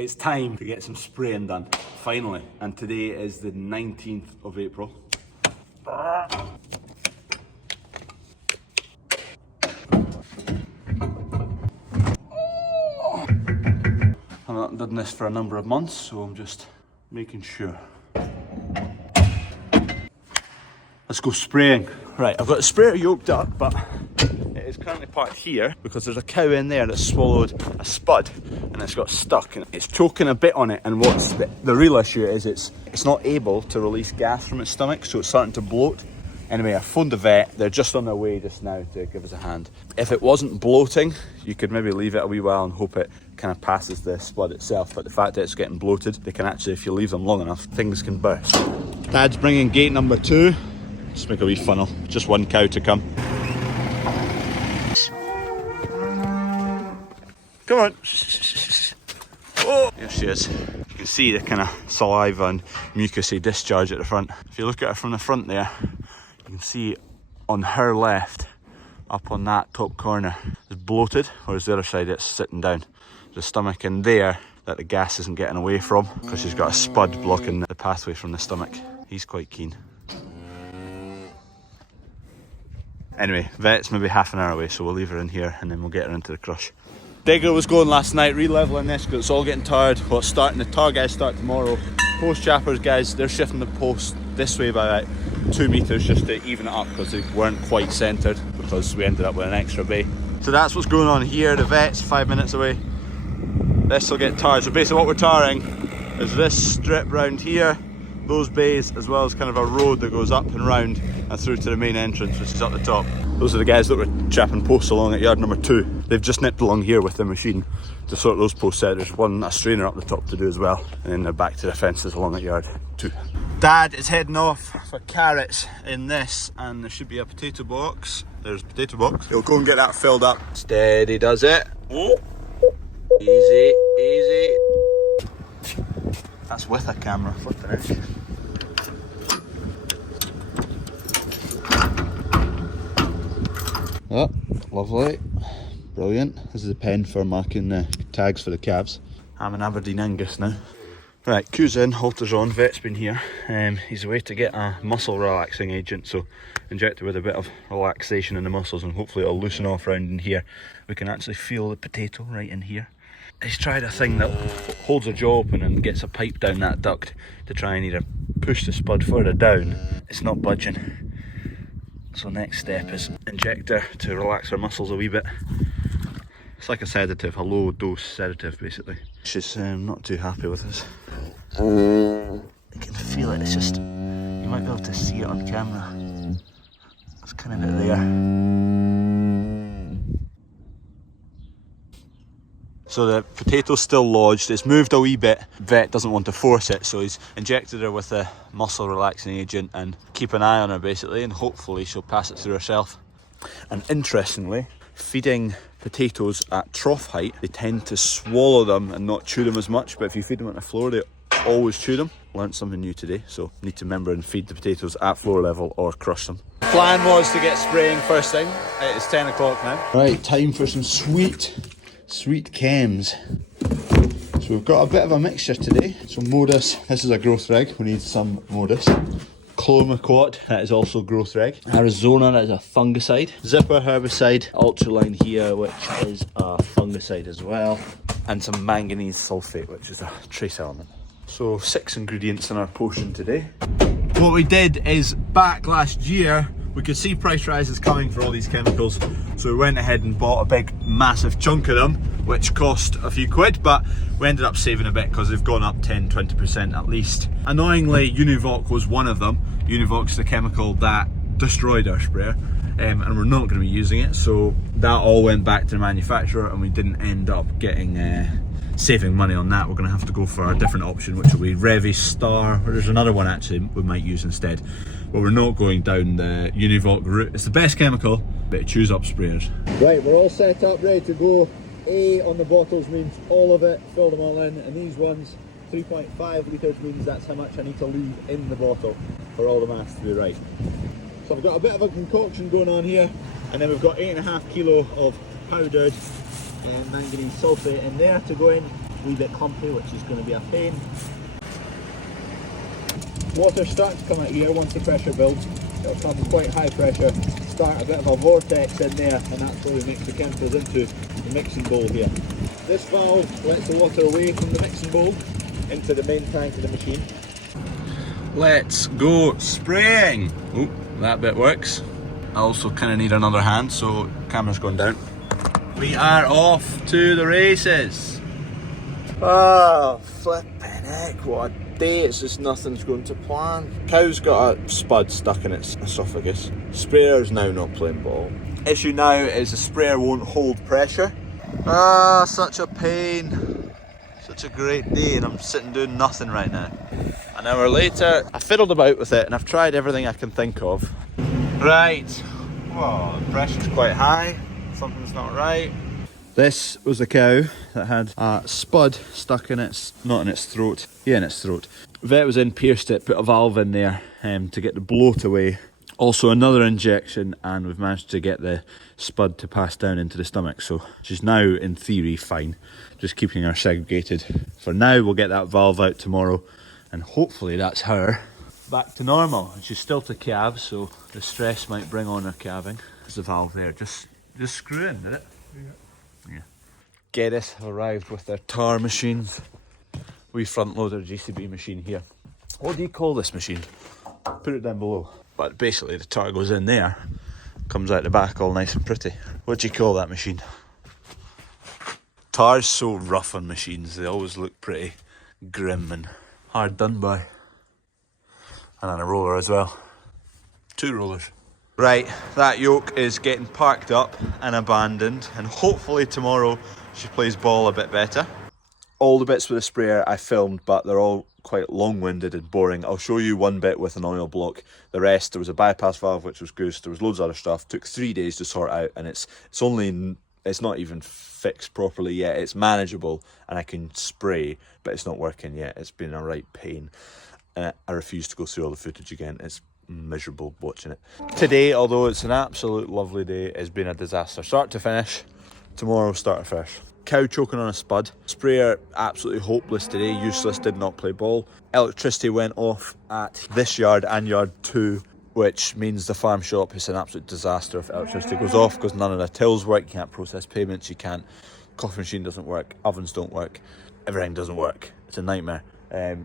It's time to get some spraying done, finally. And today is the 19th of April. I've not done this for a number of months, so I'm just making sure. Let's go spraying. Right, I've got the sprayer yoked up, but it is currently parked here because there's a cow in there that swallowed a spud and it's got stuck and it's choking a bit on it. And what's the real issue is it's not able to release gas from its stomach, so it's starting to bloat. Anyway, I phoned the vet. They're just on their way just now to give us a hand. If it wasn't bloating, you could maybe leave it a wee while and hope it kind of passes the spud itself. But the fact that it's getting bloated, they can actually, if you leave them long enough, things can burst. Dad's bringing gate number 2. Just make a wee funnel. Just one cow to come. Come on. Oh, there she is. You can see the kind of saliva and mucousy discharge at the front. If you look at her from the front there, you can see on her left, up on that top corner, is bloated, whereas the other side it's sitting down. The stomach in there that the gas isn't getting away from because she's got a spud blocking the pathway from the stomach. He's quite keen. Anyway, vet's maybe half an hour away, so we'll leave her in here and then we'll get her into the crush. Digger was going last night, re-leveling this because it's all getting tired. Well, it's starting, the tar guys start tomorrow. Post chappers guys, they're shifting the post this way by about 2 meters just to even it up because they weren't quite centered because we ended up with an extra bay. So that's what's going on here. The vet's 5 minutes away. This will get tarred. So basically what we're tarring is this strip round here, those bays, as well as kind of a road that goes up and round and through to the main entrance, which is up the top. Those are the guys that were chapping posts along at yard number 2. They've just nipped along here with the machine to sort those posts out. There's a strainer up the top to do as well, and then they're back to the fences along at yard 2. Dad is heading off for carrots in this, and there should be a potato box. There's a potato box. He'll go and get that filled up. Steady does it. Oh. Easy, easy. That's with a camera, flipping it. Oh, lovely. Brilliant. This is a pen for marking the tags for the calves. I'm an Aberdeen Angus now. Right, cue's in, halter's on, vet's been here. He's away to get a muscle relaxing agent, so inject it with a bit of relaxation in the muscles and hopefully it'll loosen off round in here. We can actually feel the potato right in here. He's tried a thing that holds a jaw open and gets a pipe down that duct to try and either push the spud further down. It's not budging. So next step is inject her to relax her muscles a wee bit. It's like a sedative, a low dose sedative basically. She's not too happy with us. You can feel it, it's just, you might be able to see it on camera. It's kind of it there. So the potato's still lodged, it's moved a wee bit. Vet doesn't want to force it, so he's injected her with a muscle relaxing agent and keep an eye on her basically, and hopefully she'll pass it through herself. And interestingly, feeding potatoes at trough height, they tend to swallow them and not chew them as much, but if you feed them on the floor, they always chew them. Learned something new today, so need to remember and feed the potatoes at floor level or crush them. Plan was to get spraying first thing. It's 10 o'clock now. Right, time for some sweet chems. So we've got a bit of a mixture today. So Modus, this is a growth reg, we need some Modus. Clomaquat, that is also growth reg. Arizona, that is a fungicide. Zipper herbicide, Ultraline here, which is a fungicide as well. And some manganese sulfate, which is a trace element. So 6 ingredients in our potion today. What we did is back last year, we could see price rises coming for all these chemicals, so we went ahead and bought a big massive chunk of them, which cost a few quid, but we ended up saving a bit because they've gone up 10-20% at least. Annoyingly, Univoc was one of them. Univoc's the chemical that destroyed our sprayer, and we're not going to be using it, so that all went back to the manufacturer and we didn't end up getting saving money on that. We're going to have to go for a different option, which will be Revi Star, or there's another one actually we might use instead, but we're not going down the Univoc route. It's the best chemical, but it chews up sprayers. Right, we're all set up, ready to go. A on the bottles means all of it, fill them all in, and these ones, 3.5 litres means that's how much I need to leave in the bottle for all the maths to be right. So I've got a bit of a concoction going on here, and then we've got 8.5 kilo of powdered manganese sulfate in there to go in. a wee bit clumpy, which is going to be a pain. Water starts to come out here once the pressure builds. It'll come quite high pressure, start a bit of a vortex in there, and that's where we mix the chemicals into the mixing bowl here. This valve lets the water away from the mixing bowl into the main tank of the machine. Let's go spraying! Oh, that bit works. I also kind of need another hand, so camera's going down. We are off to the races! Ah, flipping heck, what a day, it's just nothing's going to plan. Cow's got a spud stuck in its esophagus. Sprayer's now not playing ball. Issue now is the sprayer won't hold pressure. Ah, such a pain. Such a great day, and I'm sitting doing nothing right now. An hour later, I fiddled about with it and I've tried everything I can think of. Right, whoa, the pressure's quite high, something's not right. This was a cow that had a spud stuck in its, not in its throat, yeah, in its throat. Vet was in, pierced it, put a valve in there to get the bloat away. Also another injection, and we've managed to get the spud to pass down into the stomach, so she's now in theory fine. Just keeping her segregated. For now, we'll get that valve out tomorrow, and hopefully that's her back to normal. And she's still to calve, so the stress might bring on her calving. There's the valve there, just screw in, did it? Yeah. Geddes have arrived with their tar machines. We front loader GCB machine here. What do you call this machine? Put it down below. But basically the tar goes in there, comes out the back all nice and pretty. What do you call that machine? Tar's so rough on machines, they always look pretty grim and hard done by. And then a roller as well. 2 rollers. Right, that yoke is getting parked up and abandoned, and hopefully tomorrow she plays ball a bit better. All the bits with the sprayer I filmed, but they're all quite long-winded and boring. I'll show you one bit with an oil block. The rest, there was a bypass valve which was goose, there was loads of other stuff. Took 3 days to sort out, and it's not even fixed properly yet. It's manageable and I can spray, but it's not working yet. It's been a right pain. I refuse to go through all the footage again. It's miserable watching it. Today, although it's an absolute lovely day, has been a disaster. Start to finish. Tomorrow, start to finish. Cow choking on a spud. Sprayer absolutely hopeless today, useless, did not play ball. Electricity went off at this yard and yard 2, which means the farm shop is an absolute disaster if electricity goes off, because none of the tills work, you can't process payments, you can't, coffee machine doesn't work, ovens don't work, everything doesn't work. It's a nightmare.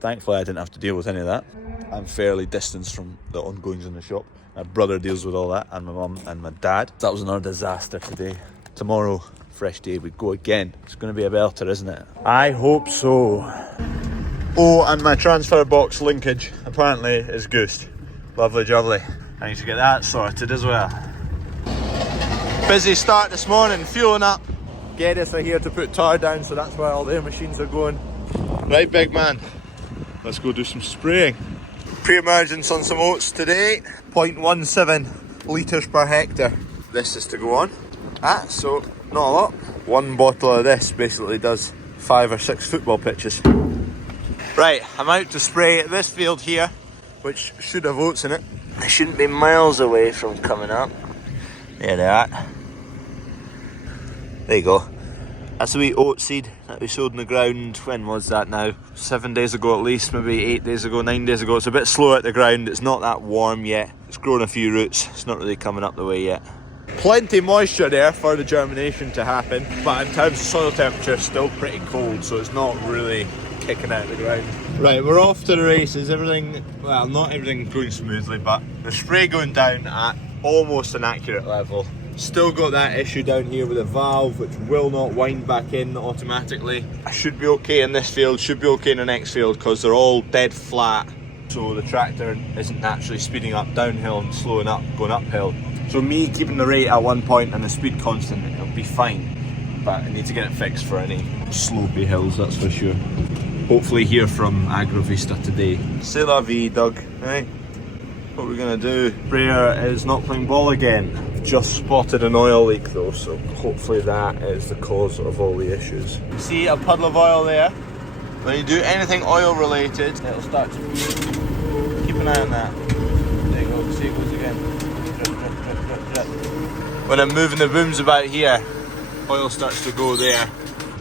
Thankfully I didn't have to deal with any of that. I'm fairly distanced from the ongoings in the shop. My brother deals with all that, and my mum and my dad. That was another disaster today. Tomorrow, fresh day, we go again. It's going to be a belter, isn't it? I hope so. Oh, and my transfer box linkage apparently is goosed. Lovely jubbly. I need to get that sorted as well. Busy start this morning, fueling up. Geddes are here to put tar down, so that's why all their machines are going. Right, big man, let's go do some spraying. Pre-emergence on some oats today, 0.17 litres per hectare. This is to go on. So not a lot. 1 bottle of this basically does 5 or 6 football pitches. Right, I'm out to spray this field here, which should have oats in it. I shouldn't be miles away from coming up. There they are. There you go. That's a wee oat seed that we sowed in the ground. When was that now? 7 days ago at least, maybe 8 days ago, 9 days ago. It's a bit slow at the ground, it's not that warm yet. It's grown a few roots, it's not really coming up the way yet. Plenty moisture there for the germination to happen, but in terms of soil temperature, still pretty cold, so it's not really kicking out of the ground. Right, we're off to the races. Everything, well, not everything going smoothly, but the spray going down at almost an accurate level. Still got that issue down here with the valve, which will not wind back in automatically. I should be okay in this field, should be okay in the next field, because they're all dead flat, so the tractor isn't naturally speeding up downhill and slowing up going uphill. So me keeping the rate at 1 point and the speed constant, it'll be fine, but I need to get it fixed for any slopey hills, that's for sure. Hopefully hear from Agrovista today. C'est la vie, Doug, right? What we're gonna do? Sprayer is not playing ball again. I've just spotted an oil leak though, so hopefully that is the cause of all the issues. See a puddle of oil there? When you do anything oil related, it'll start to move. Keep an eye on that. There you go, see it goes again. Drip, drip, drip, drip, drip. When I'm moving the booms about here, oil starts to go there.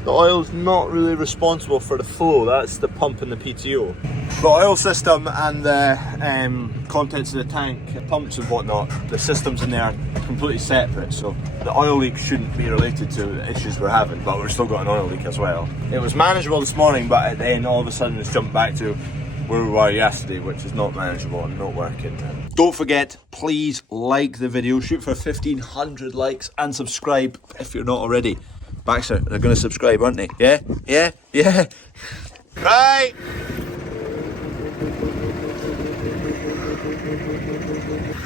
The oil's not really responsible for the flow, that's the pump and the PTO. The oil system and the contents of the tank, pumps and whatnot, the systems in there are completely separate, so the oil leak shouldn't be related to the issues we're having, but we've still got an oil leak as well. It was manageable this morning, but then all of a sudden it's jumped back to where we were yesterday, which is not manageable and not working. Don't forget, please like the video, shoot for 1,500 likes and subscribe if you're not already. Baxter, they're going to subscribe, aren't they? Yeah? Yeah? Yeah? Right!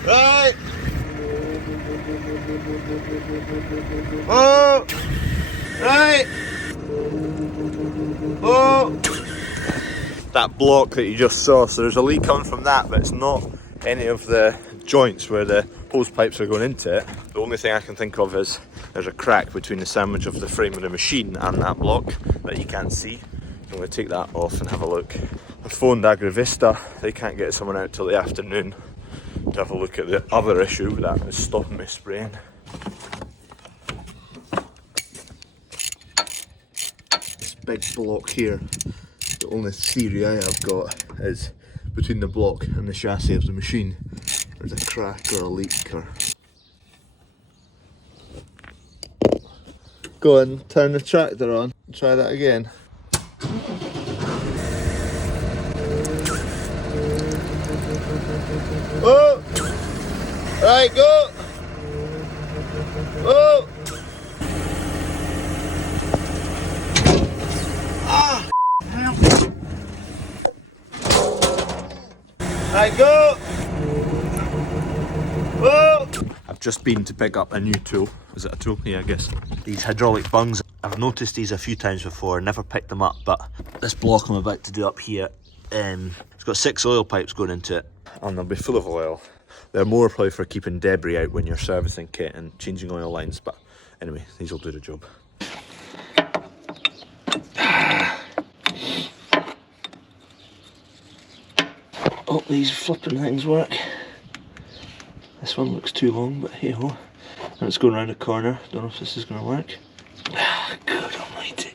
Right! Oh! Right! Oh! That block that you just saw, so there's a leak coming from that, but it's not any of the joints where the hose pipes are going into it. The only thing I can think of is there's a crack between the sandwich of the frame of the machine and that block that you can't see. I'm going to take that off and have a look. I phoned Agravista, they can't get someone out till the afternoon to have a look at the other issue that is stopping me spraying. This big block here, the only theory I have got is between the block and the chassis of the machine there's a crack or a leak. Or go on, turn the tractor on, try that again. Oh! Right, go! Oh! Ah! Right, go! Oh! I've just been to pick up a new tool. Is it a tool? Yeah, I guess. These hydraulic bungs. I've noticed these a few times before, never picked them up, but this block I'm about to do up here, it's got 6 oil pipes going into it, and they'll be full of oil. They're more probably for keeping debris out when you're servicing kit and changing oil lines, but anyway, these will do the job. Oh, these flipping things work. This one looks too long, but hey ho. And it's going around a corner. Don't know if this is going to work. Good almighty.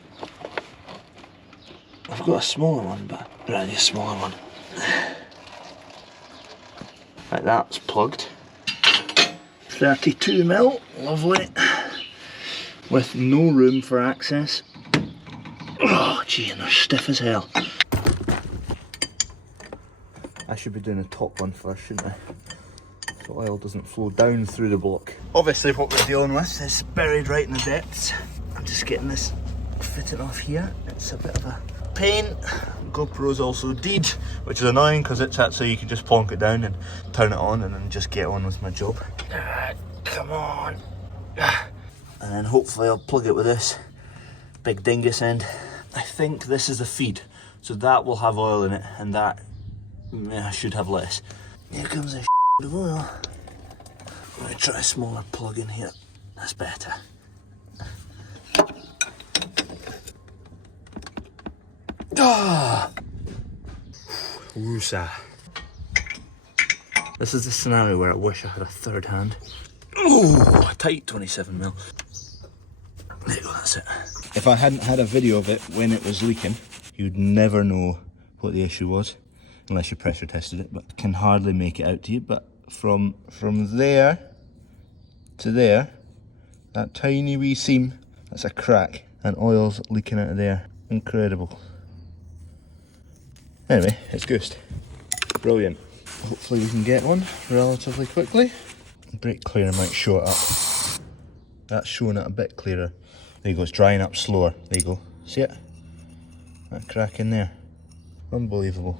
I've got a smaller one, but really a smaller one. Right, that's plugged. 32mm, lovely. With no room for access. Oh gee, and they're stiff as hell. I should be doing a top one first, shouldn't I? So oil doesn't flow down through the block. Obviously what we're dealing with is buried right in the depths. I'm just getting this fitted off here. It's a bit of a pain. GoPro's also dead, which is annoying because it's actually, you can just plonk it down and turn it on and then just get on with my job. Come on. And then hopefully I'll plug it with this big dingus end. I think this is the feed, so that will have oil in it and that should have less. Here comes a of oil. I'm going to try a smaller plug in here. That's better. Ah! Woosa. This is the scenario where I wish I had a third hand. Oh, a tight 27mm. There you go, that's it. If I hadn't had a video of it when it was leaking, you'd never know what the issue was. Unless you pressure tested it, but can hardly make it out to you. But from there to there, that tiny wee seam, that's a crack, and oil's leaking out of there. Incredible. Anyway, it's goosed. Brilliant. Hopefully we can get one relatively quickly. Brake clearer might show it up. That's showing it a bit clearer. There you go, it's drying up slower. There you go. See it? That crack in there. Unbelievable.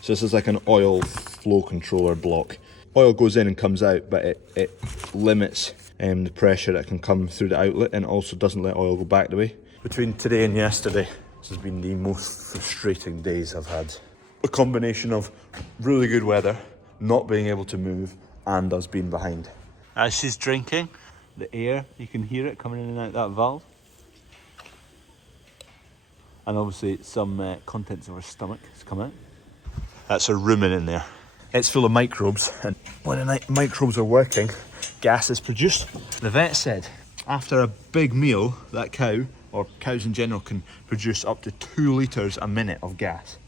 So this is like an oil flow controller block. Oil goes in and comes out, but it limits the pressure that can come through the outlet, and it also doesn't let oil go back the way. Between today and yesterday, this has been the most frustrating days I've had. A combination of really good weather, not being able to move, and us being behind. As she's drinking, the air, you can hear it coming in and out that valve. And obviously some contents of her stomach has come out. That's her rumen in there. It's full of microbes, and when the microbes are working, gas is produced. The vet said after a big meal, that cow or cows in general, can produce up to 2 litres a minute of gas.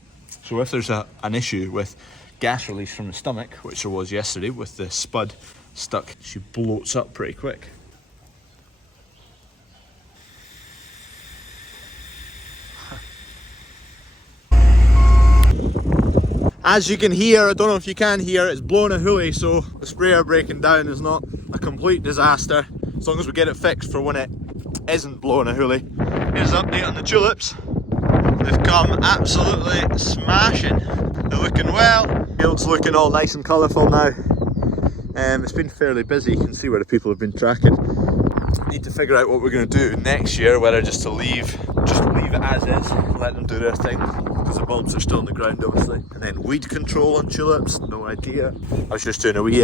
So if there's an issue with gas release from the stomach, which there was yesterday with the spud stuck, she bloats up pretty quick. As you can hear, I don't know if you can hear, it's blowing a hoolie, so the sprayer breaking down is not a complete disaster, as long as we get it fixed for when it isn't blowing a hoolie. Here's an update on the tulips. They've come absolutely smashing. They're looking well. The field's looking all nice and colourful now. It's been fairly busy, you can see where the people have been tracking. Need to figure out what we're going to do next year, whether just to leave it as is, let them do their thing, because the bulbs are still on the ground obviously. And then weed control on tulips, no idea. I was just doing a wee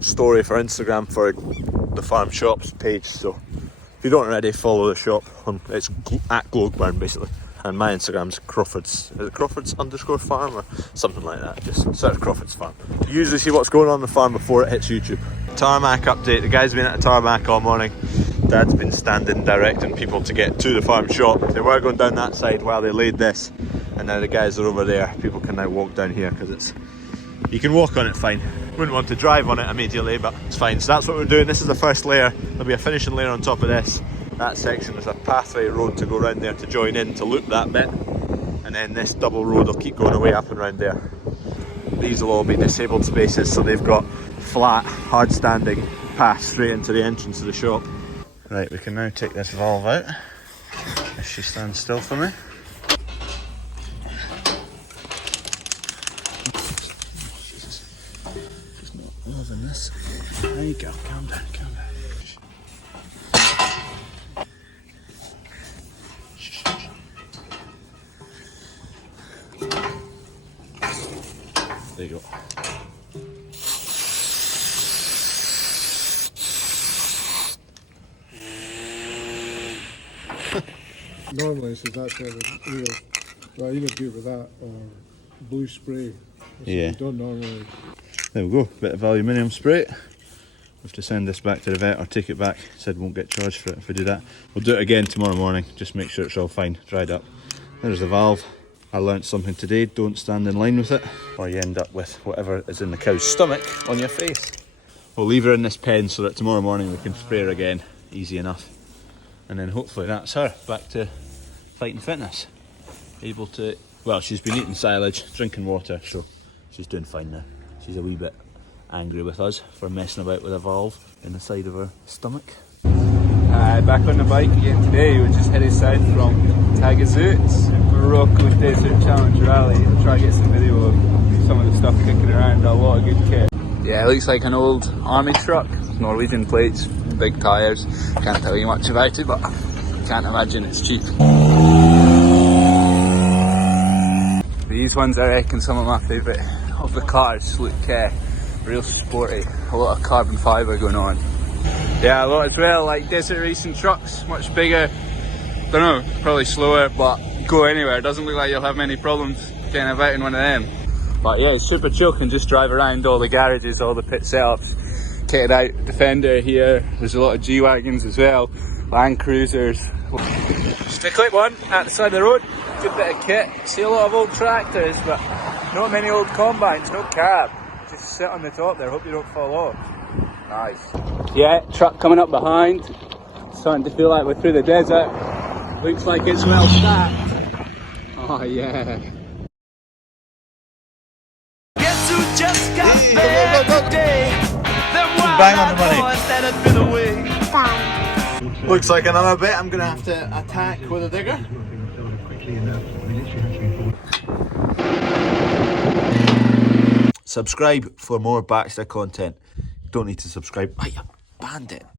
story for Instagram for the farm shops page, so if you don't already follow the shop, it's at Globeburn basically. And my Instagram's Crawfords, is it Crawfords_farm or something like that? Just search CrawfordsFarm. You usually see what's going on the farm before it hits YouTube. Tarmac update, the guy's been at the tarmac all morning. Dad's been standing directing people to get to the farm shop. They were going down that side while they laid this, and now the guys are over there. People can now walk down here because you can walk on it fine. Wouldn't want to drive on it immediately, but it's fine. So that's what we're doing. This is the first layer. There'll be a finishing layer on top of this. That section, there's a pathway road to go around there to join in to loop that bit, and then this double road will keep going away up and round there. These will all be disabled spaces, so they've got flat, hard standing path straight into the entrance of the shop. Right, we can now take this valve out if she stands still for me. She's not loving this. There you go, calm down, calm down. There you go. Normally it's that kind of real, well, you could do it with that or blue spray. Yeah. You don't normally. There we go, bit of aluminium spray. We have to send this back to the vet or take it back. Said won't get charged for it if we do that. We'll do it again tomorrow morning, just make sure it's all fine, dried up. There's the valve. I learnt something today, don't stand in line with it, or you end up with whatever is in the cow's stomach on your face. We'll leave her in this pen so that tomorrow morning we can spray her again, easy enough. And then hopefully that's her, back to fighting fitness. Able to, well, she's been eating silage, drinking water, so she's doing fine now. She's a wee bit angry with us for messing about with a valve in the side of her stomach. Back on the bike again today, we just headed south from Tagazoot, Morocco Desert Challenge Rally. I'll try to get some video of some of the stuff kicking around, a lot of good kit. Yeah, it looks like an old army truck, Norwegian plates, big tyres. Can't tell you much about it, but can't imagine it's cheap. These ones I reckon some of my favourite of the cars, look real sporty, a lot of carbon fibre going on. Yeah, a lot as well, like desert racing trucks, much bigger, don't know, probably slower, but go anywhere. It doesn't look like you'll have many problems getting about in one of them. But yeah, it's super chill, can just drive around all the garages, all the pit setups, kitted out Defender here. There's a lot of G-Wagons as well, Land Cruisers. Just a quick one at the side of the road, good bit of kit. See a lot of old tractors, but not many old combines, no cab. Just sit on the top there, hope you don't fall off. Nice. Yeah, truck coming up behind. Starting to feel like we're through the desert. Looks like it's well stacked. Oh yeah. Guess who just got there today? Bang on the money. Looks like another bit I'm gonna have to attack with a digger. Subscribe for more Baxter content. Don't need to subscribe. Oh, you bandit.